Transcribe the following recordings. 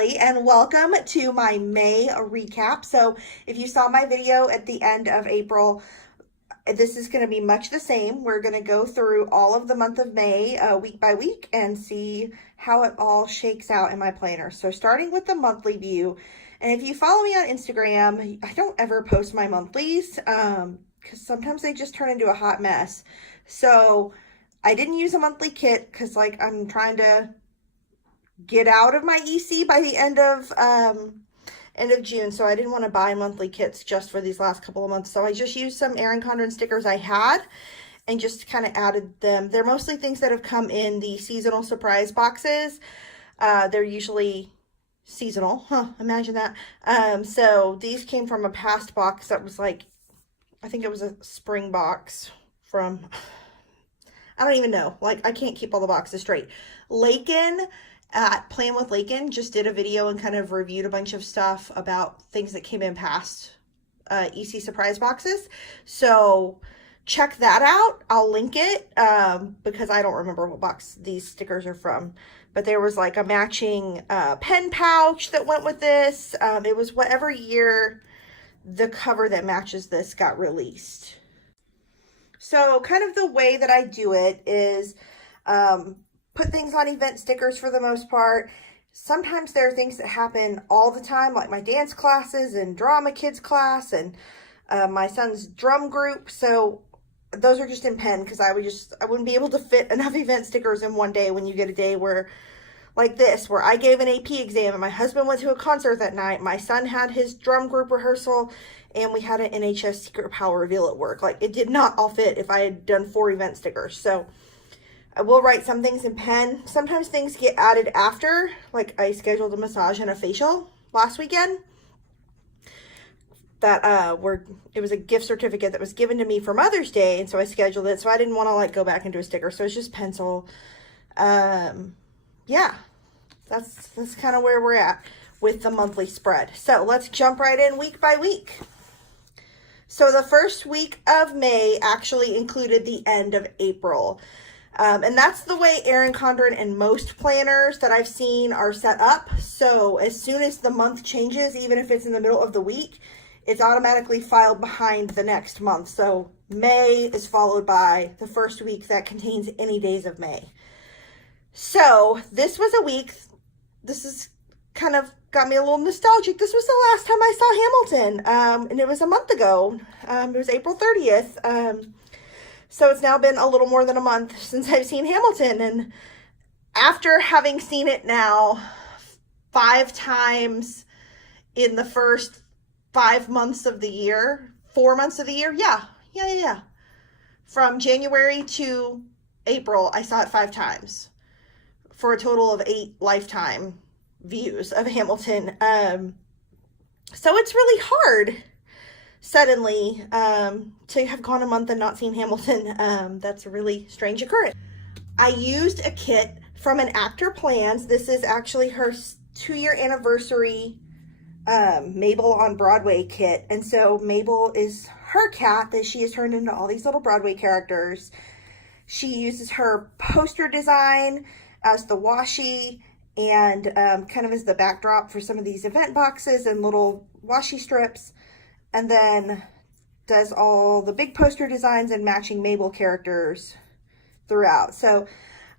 Kelly, and welcome to my May recap. So if you saw my video at the end of April, this is going to be much the same. We're going to go through all of the month of May week by week and see how it all shakes out in my planner. So starting with the monthly view, and if you follow me on Instagram, I don't ever post my monthlies because sometimes they just turn into a hot mess. So I didn't use a monthly kit because I'm trying to get out of my EC by the end of June, so I didn't want to buy monthly kits just for these last couple of months. So I just used some Erin Condren stickers I had and just kind of added them. They're mostly things that have come in the seasonal surprise boxes. They're usually seasonal, imagine that. So these came from a past box that was I think it was a spring box from, I don't even know, I can't keep all the boxes straight. Lakin at Plan with Lakin just did a video and kind of reviewed a bunch of stuff about things that came in past EC surprise boxes. So check that out. I'll link it because I don't remember what box these stickers are from. But there was a matching pen pouch that went with this. It was whatever year the cover that matches this got released. So kind of the way that I do it is put things on event stickers for the most part. Sometimes there are things that happen all the time, like my dance classes and drama kids class and my son's drum group. So those are just in pen because I wouldn't be able to fit enough event stickers in one day when you get a day where like this, where I gave an AP exam and my husband went to a concert that night. My son had his drum group rehearsal and we had an NHS secret power reveal at work. It did not all fit if I had done 4 event stickers. So I will write some things in pen. Sometimes things get added after, I scheduled a massage and a facial last weekend that it was a gift certificate that was given to me for Mother's Day, and so I scheduled it. So I didn't want to go back and do a sticker, so it's just pencil. Yeah, that's kind of where we're at with the monthly spread. So let's jump right in week by week. So the first week of May actually included the end of April. And that's the way Erin Condren and most planners that I've seen are set up. So as soon as the month changes, even if it's in the middle of the week, it's automatically filed behind the next month. So May is followed by the first week that contains any days of May. So this was a week, this is kind of got me a little nostalgic. This was the last time I saw Hamilton, and it was a month ago. It was April 30th. So it's now been a little more than a month since I've seen Hamilton. And after having seen it now 5 times in the first 5 months of the year, 4 months of the year, yeah. From January to April, I saw it 5 times for a total of 8 lifetime views of Hamilton. So it's really hard suddenly to have gone a month and not seen Hamilton. That's a really strange occurrence. I used a kit from an Actor Plans. This is actually her 2-year anniversary Mabel on Broadway kit. And so Mabel is her cat that she has turned into all these little Broadway characters. She uses her poster design as the washi and kind of as the backdrop for some of these event boxes and little washi strips. And then does all the big poster designs and matching Mabel characters throughout. So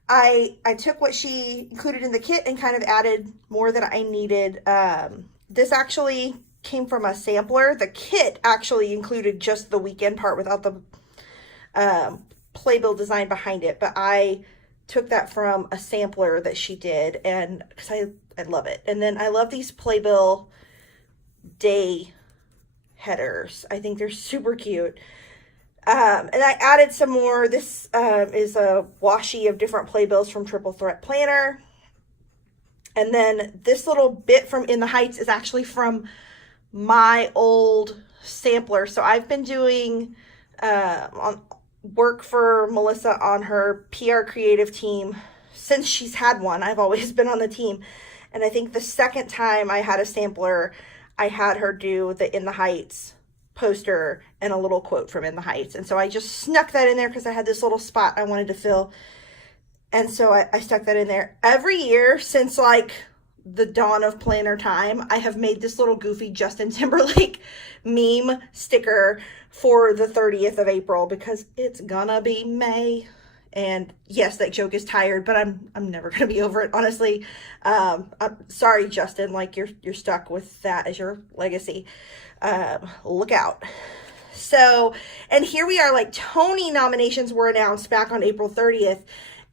I took what she included in the kit and kind of added more that I needed. This actually came from a sampler. The kit actually included just the weekend part without the playbill design behind it. But I took that from a sampler that she did, and because I love it. And then I love these playbill day headers. I think they're super cute. And I added some more. This is a washi of different playbills from Triple Threat Planner. And then this little bit from In the Heights is actually from my old sampler. So I've been doing work for Melissa on her PR creative team since she's had one. I've always been on the team. And I think the second time I had a sampler, I had her do the In the Heights poster and a little quote from In the Heights. And so I just snuck that in there because I had this little spot I wanted to fill. And so I stuck that in there. Every year since like the dawn of planner time, I have made this little goofy Justin Timberlake meme sticker for the 30th of April because it's gonna be May. And yes, that joke is tired, but I'm never gonna be over it, honestly. I'm sorry, Justin, like you're stuck with that as your legacy. Look out. So, and here we are, like Tony nominations were announced back on April 30th.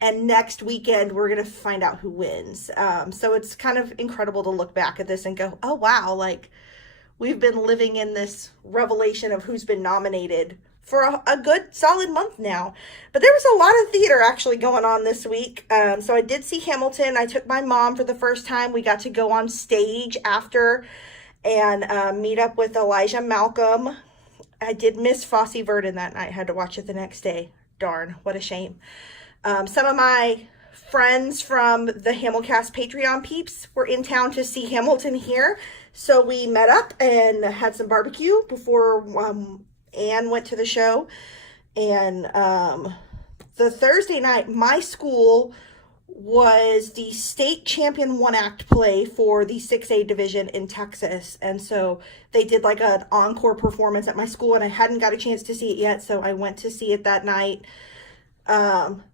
And next weekend, we're going to find out who wins. So it's kind of incredible to look back at this and go, oh, wow, like we've been living in this revelation of who's been nominated for a good solid month now. But there was a lot of theater actually going on this week. So I did see Hamilton. I took my mom for the first time. We got to go on stage after and meet up with Elijah Malcolm. I did miss Fosse Verdon that night. I had to watch it the next day. Darn, what a shame. Some of my friends from the Hamilcast Patreon peeps were in town to see Hamilton here. So we met up and had some barbecue before Anne went to the show. And the Thursday night, my school was the state champion one-act play for the 6A division in Texas. And so they did like an encore performance at my school, and I hadn't got a chance to see it yet. So I went to see it that night.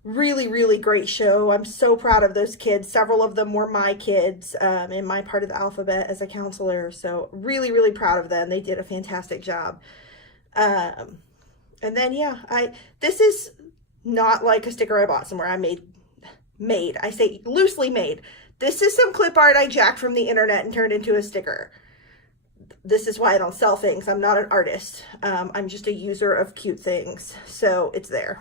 Really, really great show. I'm so proud of those kids. Several of them were my kids in my part of the alphabet as a counselor. So really, really proud of them. They did a fantastic job. And then, yeah, this is not like a sticker I bought somewhere. I made, I say loosely made. This is some clip art I jacked from the internet and turned into a sticker. This is why I don't sell things. I'm not an artist. I'm just a user of cute things. So it's there.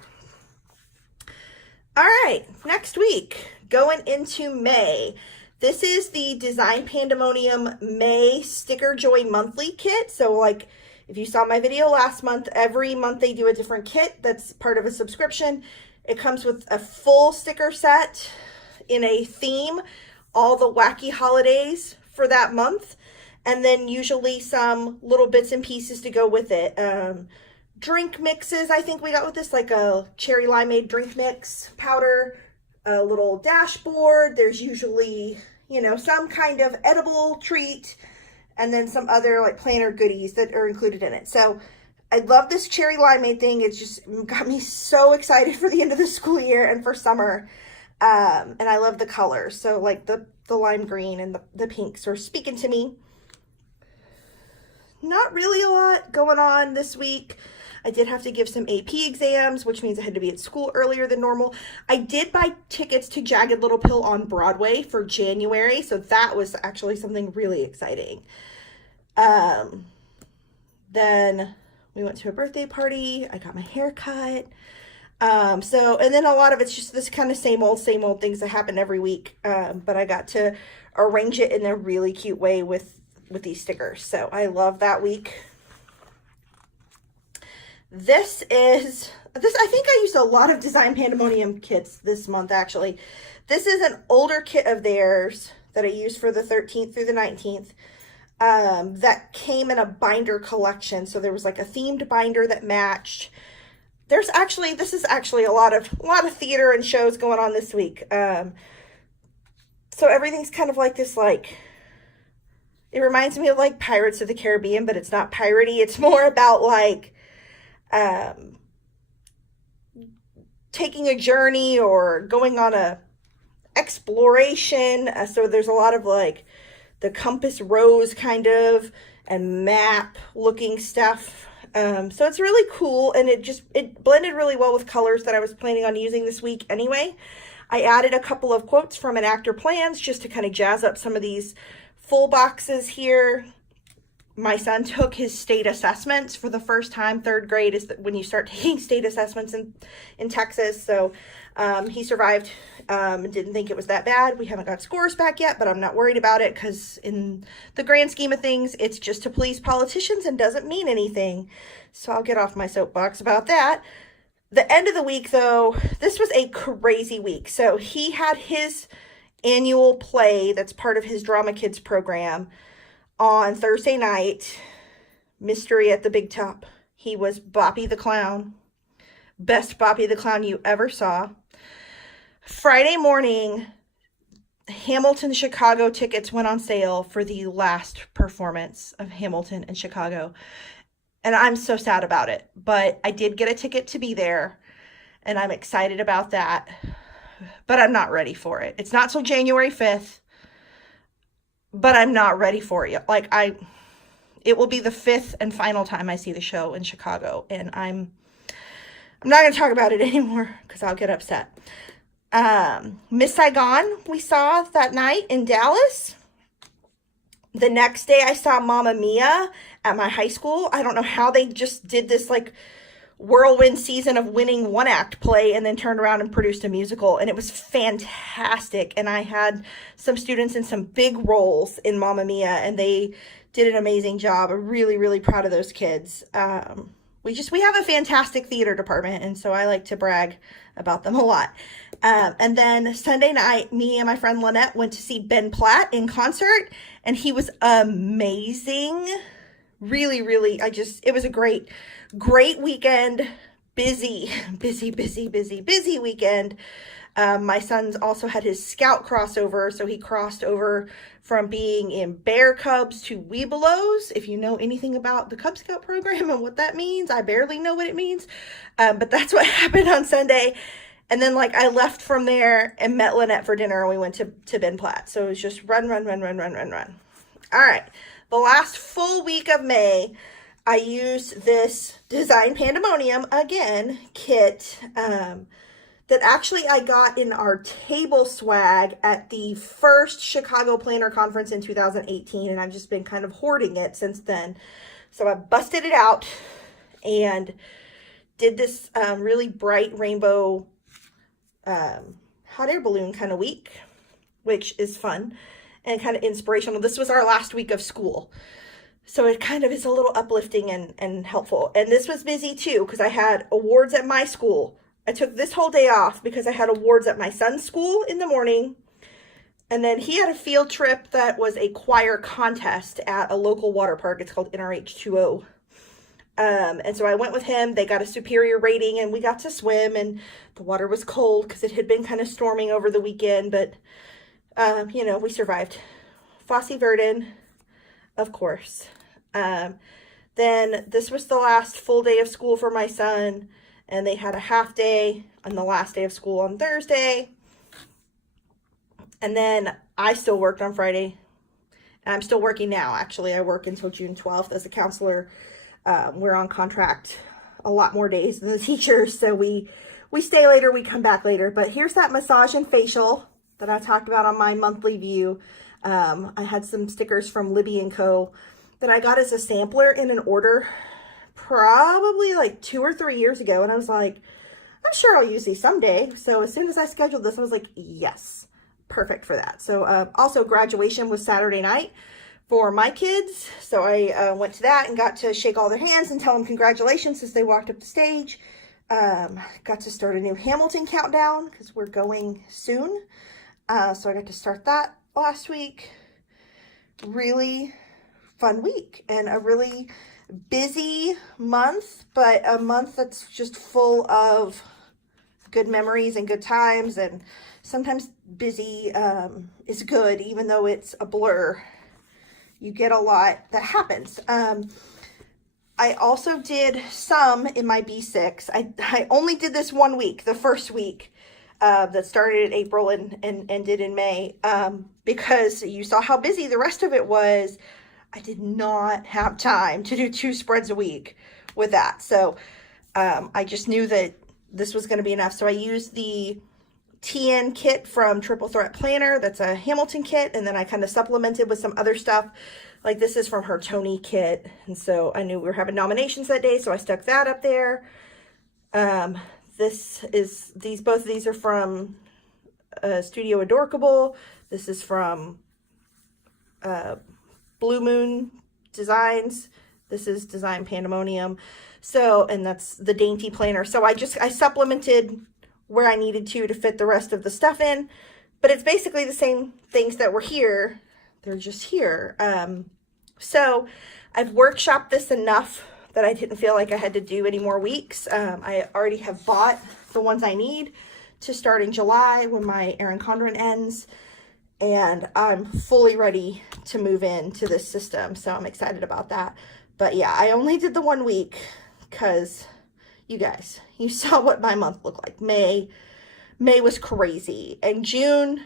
All right, next week, going into May. This is the Design Pandemonium May Sticker Joy Monthly Kit. So like, if you saw my video last month, every month they do a different kit that's part of a subscription. It comes with a full sticker set in a theme, all the wacky holidays for that month, and then usually some little bits and pieces to go with it. Drink mixes, I think we got with this, like a cherry limeade drink mix powder, a little dashboard. There's usually, you know, some kind of edible treat, and then some other like planner goodies that are included in it. So I love this cherry limeade thing. It's just got me so excited for the end of the school year and for summer. And I love the colors. So like the lime green and the pinks are speaking to me. Not really a lot going on this week. I did have to give some AP exams, which means I had to be at school earlier than normal. I did buy tickets to Jagged Little Pill on Broadway for January, so that was actually something really exciting. Then we went to a birthday party. I got my hair cut. And then a lot of it's just this kind of same old things that happen every week. But I got to arrange it in a really cute way with these stickers. So I love that week. I think I used a lot of Design Pandemonium kits this month, actually. This is an older kit of theirs that I used for the 13th through the 19th that came in a binder collection. So there was like a themed binder that matched. This is actually a lot of theater and shows going on this week. So everything's kind of like this, like, it reminds me of like Pirates of the Caribbean, but it's not piratey. It's more about like, taking a journey or going on a exploration. So there's a lot of like the compass rose kind of and map looking stuff. So it's really cool, and it blended really well with colors that I was planning on using this week anyway. I added a couple of quotes from an actor plans just to kind of jazz up some of these full boxes here. My son took his state assessments for the first time. Third grade is when you start taking state assessments in Texas. So he survived. Didn't think it was that bad. We haven't got scores back yet, but I'm not worried about it because in the grand scheme of things, it's just to please politicians and doesn't mean anything. So I'll get off my soapbox about that. The end of the week, though, this was a crazy week. So he had his annual play that's part of his Drama Kids program on Thursday night, Mystery at the Big Top. He was Boppy the Clown. Best Boppy the Clown you ever saw. Friday morning, Hamilton Chicago tickets went on sale for the last performance of Hamilton in Chicago. And I'm so sad about it. But I did get a ticket to be there, and I'm excited about that. But I'm not ready for it. It's not till January 5th, but I'm not ready for it. It will be the 5th and final time I see the show in Chicago, and I'm not going to talk about it anymore because I'll get upset. Miss Saigon we saw that night in Dallas. The next day I saw Mamma Mia at my high school. I don't know how they just did this like whirlwind season of winning one act play and then turned around and produced a musical, and it was fantastic. And I had some students in some big roles in Mamma Mia, and they did an amazing job. I'm really, really proud of those kids. We have a fantastic theater department, and so I like to brag about them a lot. And then Sunday night, me and my friend Lynette went to see Ben Platt in concert, and he was amazing. Really, really, it was a great weekend. Busy weekend. My son's also had his Scout crossover, so he crossed over from being in Bear Cubs to Webelos. If you know anything about the Cub Scout program and what that means, I barely know what it means, but that's what happened on Sunday. And then I left from there and met Lynette for dinner, and we went to Ben Platt. So it was just run. All right, the last full week of May, I used this Design Pandemonium again kit that actually I got in our table swag at the first Chicago Planner Conference in 2018, and I've just been kind of hoarding it since then. So I busted it out and did this really bright rainbow hot air balloon kind of week, which is fun and kind of inspirational. This was our last week of school, so it kind of is a little uplifting and helpful. And this was busy too because I had awards at my school. I took this whole day off because I had awards at my son's school in the morning, and then he had a field trip that was a choir contest at a local water park. It's called NRH2O. And so I went with him. They got a superior rating, and we got to swim, and the water was cold because it had been kind of storming over the weekend, but we survived. Fosse Verdon, of course. Then this was the last full day of school for my son, and they had a half day on the last day of school on Thursday. And then I still worked on Friday, and I'm still working now. Actually, I work until June 12th as a counselor. We're on contract a lot more days than the teachers, so we stay later, we come back later. But here's that massage and facial that I talked about on my monthly view. I had some stickers from Libby & Co. that I got as a sampler in an order probably 2 or 3 years ago, and I was like, I'm sure I'll use these someday. So as soon as I scheduled this, I was like, yes, perfect for that. So also graduation was Saturday night for my kids, so I went to that and got to shake all their hands and tell them congratulations as they walked up the stage. Got to start a new Hamilton countdown because we're going soon, so I got to start that last week. Really fun week and a really busy month, but a month that's just full of good memories and good times, and sometimes busy is good even though it's a blur. You get a lot that happens. I also did some in my B6. I only did this 1 week, the first week that started in April and ended in May, because you saw how busy the rest of it was. I did not have time to do 2 spreads a week with that. So I just knew that this was going to be enough. So I used the TN kit from Triple Threat Planner. That's a Hamilton kit. And then I kind of supplemented with some other stuff. Like this is from her Tony kit. And so I knew we were having nominations that day, so I stuck that up there. Both of these are from Studio Adorkable. This is from Blue Moon Designs. This is Design Pandemonium. So, and that's the Dainty Planner. So I supplemented where I needed to fit the rest of the stuff in, but it's basically the same things that were here. They're just here. So I've workshopped this enough that I didn't feel like I had to do any more weeks. I already have bought the ones I need to start in July when my Erin Condren ends. and I'm fully ready to move into this system, so I'm excited about that. But yeah, I only did the 1 week because you guys, you saw what my month looked like. May was crazy, and June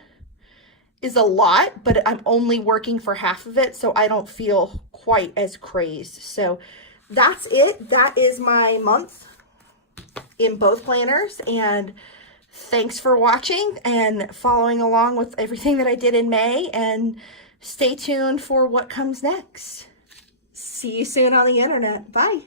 is a lot, but I'm only working for half of it, so I don't feel quite as crazed. So that's it. That is my month in both planners, and thanks for watching and following along with everything that I did in May, and stay tuned for what comes next. See you soon on the internet. Bye.